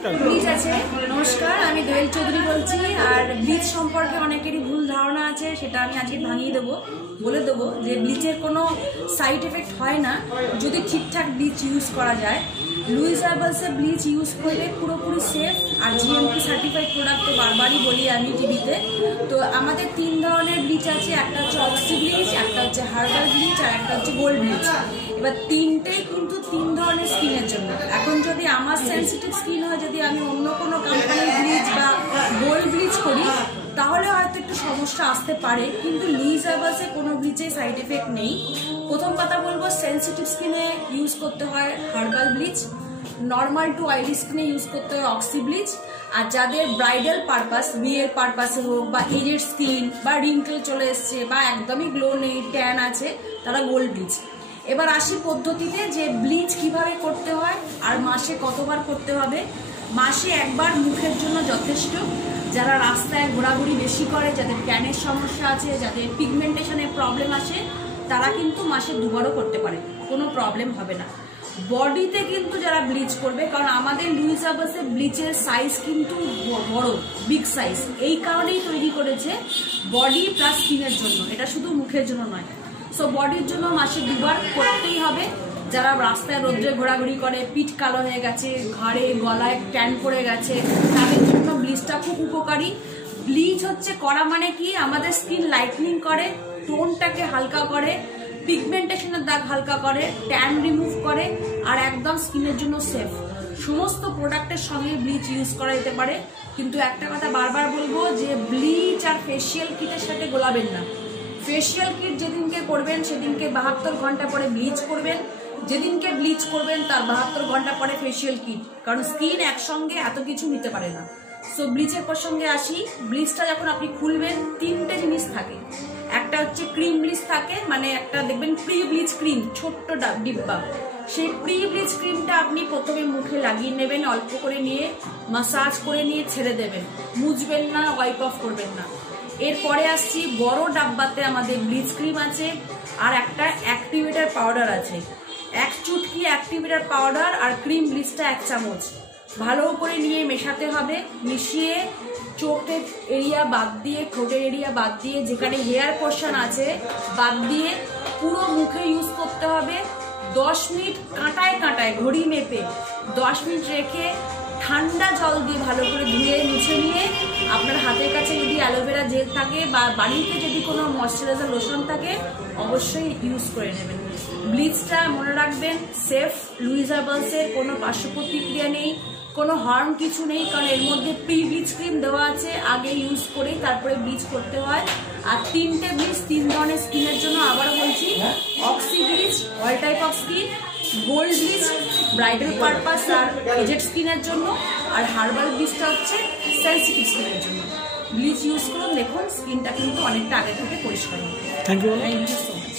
Bleach আছে। নমস্কার, আমি দোয়েল চৌধুরী বলছি। আর ব্লিচ সম্পর্কে অনেকেরই ভুল ধারণা আছে, সেটা আমি আজকে ভাঙিয়ে দেবো, বলে দেবো যে ব্লিচের কোনো সাইড এফেক্ট হয় না যদি ঠিকঠাক ব্লিচ ইউজ করা যায়। লুইস হার্বালসের ব্লিচ ইউজ করলে পুরোপুরি সেফ আর জিএমপি সার্টিফাইড প্রোডাক্ট তো বারবারই বলি আমি টিভিতে। তো আমাদের 3 ধরনের ব্লিচ আছে, একটা হচ্ছে অক্সি ব্লিচ, একটা হচ্ছে হার্বাল ব্লিচ আর একটা হচ্ছে গোল্ড ব্লিচ। এবার তিনটেই কিন্তু 3 ধরনের স্কিনের জন্য। এখন যদি আমার সেন্সিটিভ স্কিন হয়, যদি আমি অন্য কোনো কোম্পানির ব্লিচ বা গোল্ড ব্লিচ করি তাহলে হয়তো একটু সমস্যা আসতে পারে, কিন্তু লুইস হার্বালসে কোনো ব্লিচে সাইড এফেক্ট নেই। প্রথম কথা বলবো, সেন্সিটিভ স্কিনে ইউজ করতে হয় herbal bleach, normal to oily স্কিনে ইউজ করতে হয় অক্সি ব্লিচ, আর যাদের ব্রাইডাল পারপাস, বিয়ের পারপাসে হোক বা এজেড স্কিন বা রিঙ্কেল চলে এসছে বা একদমই গ্লো নেই, ট্যান আছে, তারা গোল্ড ব্লিচ। এবার আসি পদ্ধতিতে যে ব্লিচ কিভাবে করতে হয় আর মাসে কতবার করতে হবে। মাসে একবার মুখের জন্য যথেষ্ট। যারা রাস্তায় ঘোরাঘুরি বেশি করে, যাদের ট্যানের সমস্যা আছে, যাদের পিগমেন্টেশনের প্রবলেম আছে, তারা কিন্তু মাসে 2বারও করতে পারে, কোনো প্রবলেম হবে না। বডিতে কিন্তু যারা ব্লিচ করবে, কারণ আমাদের লুইস হার্বালসের ব্লিচের সাইজ কিন্তু বড়, বিগ সাইজ, এই কারণেই তৈরি করেছে বডি প্লাস স্কিনের জন্য, এটা শুধু মুখের জন্য নয়। সো বডির জন্য মাসে 2বার করতেই হবে। যারা রাস্তায় রোদ্রে ঘোরাঘুরি করে, পিঠ কালো হয়ে গেছে, ঘাড়ে গলায় ট্যান পড়ে গেছে, তাদের জন্য ব্লিচটা খুব উপকারী। ব্লিচ হচ্ছে করা মানে কি, আমাদের স্কিন লাইটনিং করে, টোনটাকে হালকা করে, পিগমেন্টেশনের দাগ হালকা করে, ট্যান রিমুভ করে, আর একদম স্কিনের জন্য সেফ। সমস্ত প্রোডাক্টের সঙ্গে ব্লিচ ইউজ করা যেতে পারে, কিন্তু একটা কথা বারবার বলবো যে ব্লিচ আর ফেসিয়াল কিটের সাথে গোলাবেন না। ফেসিয়াল কিট যেদিনকে করবেন সেদিনকে 72 ঘন্টা পরে ব্লিচ করবেন, যেদিনকে ব্লিচ করবেন তার 72 ঘন্টা পরে ফেসিয়াল কিট, কারণ স্কিন একসঙ্গে এত কিছু নিতে পারে না। সো ব্লিচের প্রসঙ্গে আসি। ব্লিচটা যখন আপনি খুলবেন 3টে জিনিস থাকে। একটা হচ্ছে ক্রিম ব্লিচ থাকে, মানে একটা দেখবেন প্রি ব্লিচ ক্রিম, ছোট্ট ডিব্বা। সেই প্রি ব্লিচ ক্রিমটা আপনি প্রথমে মুখে লাগিয়ে নেবেন, অল্প করে নিয়ে মাসাজ করে নিয়ে ছেড়ে দেবেন, মুছবেন না, ওয়াইপ অফ করবেন না। এরপরে আসছি বড় ডাব্বাতে আমাদের ব্লিচ ক্রিম আছে আর একটা অ্যাক্টিভেটার পাউডার আছে। 1 চুটকি অ্যাক্টিভেটার পাউডার আর ক্রিম ব্লিচটা 1 চামচ ভালো করে নিয়ে মেশাতে হবে। মিশিয়ে চোখের এরিয়া বাদ দিয়ে, ঠোঁটের এরিয়া বাদ দিয়ে, যেখানে হেয়ার পোর্শন আছে বাদ দিয়ে পুরো মুখে ইউজ করতে হবে। 10 মিনিট কাঁটায় কাঁটায় ঘড়ি মেপে 10 মিনিট রেখে ঠান্ডা জল দিয়ে ভালো করে ধুয়ে মুছে নিয়ে আপনার হাতের কাছে যদি অ্যালোভেরা জেল থাকে বা বাড়িতে যদি কোনো ময়শ্চারাইজার লোশন থাকে অবশ্যই ইউজ করে নেবেন। ব্লিচটা মনে রাখবেন সেফ, লুইস হার্বালসের কোনো পার্শ্ব প্রতিক্রিয়া নেই, কোনো হার্ম কিছু নেই, কারণ এর মধ্যে প্রি ব্লিচ ক্রিম দেওয়া আছে, আগে ইউজ করেই তারপরে ব্লিচ করতে হয়। আর 3টে ব্লিচ 3 ধরনের স্কিনের জন্য, আবারও বলছি, oxy bleach all type of skin, gold bleach bridal purpose আর এজেড স্কিনের জন্য, আর হার্বাল ব্লিচটা হচ্ছে সেন্সিটিভ স্কিনের জন্য। ব্লিচ ইউজ করুন, দেখুন স্কিনটা কিন্তু অনেকটা আগে থেকে পরিষ্কার হবে। Thank you. Thank you so much.